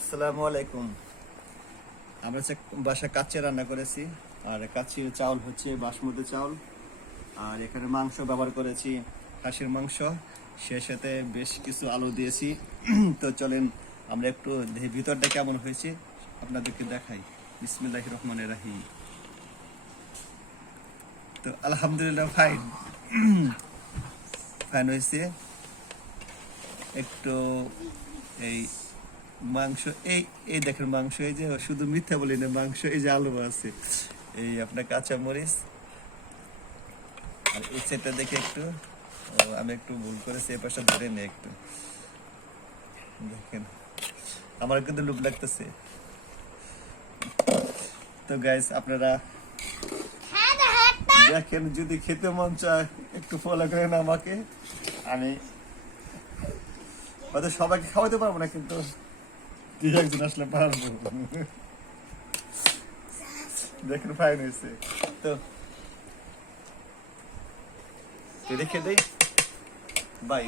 আসসালামু আলাইকুম। আমরা হচ্ছে বাসা কাচ্চি রান্না করেছি, আর কাচ্চির চাউল হচ্ছে বাসমতি চাউল, আর এখানে মাংস ব্যবহার করেছি খাসির মাংস, সে সাথে বেশ কিছু আলু দিয়েছি। তো চলেন আমরা একটু দেখি ভিতরটা কেমন হয়েছে, আপনাদেরকে দেখাই। বিসমিল্লাহির রহমানির রহিম। তো আলহামদুলিল্লাহ ফাইন ফাইন হয়েছে। একটু এই মাংস, এই এই দেখেন মাংস, এই যে শুধু মিথ্যা বলি না, মাংস এই যে আলু আছে, এই আপনার কাঁচা মরিচ, আর এই সাইডটা দেখে একটু আমি একটু ভুল করেছি, এই পাশটা ধরে নেই একটু দেখেন, আমার কিন্তু লুক লাগতেছে। তো গাইস আপনারা দেখেন, যদি খেতে মন চায় একটু ফলো করেন আমাকে। আমি হয়তো সবাইকে খাওয়াতে পারবো না, কিন্তু দুই একজন আসলে পারবো। দেখেন ফাইন হয়েছে। তো রেখে দেই, বাই।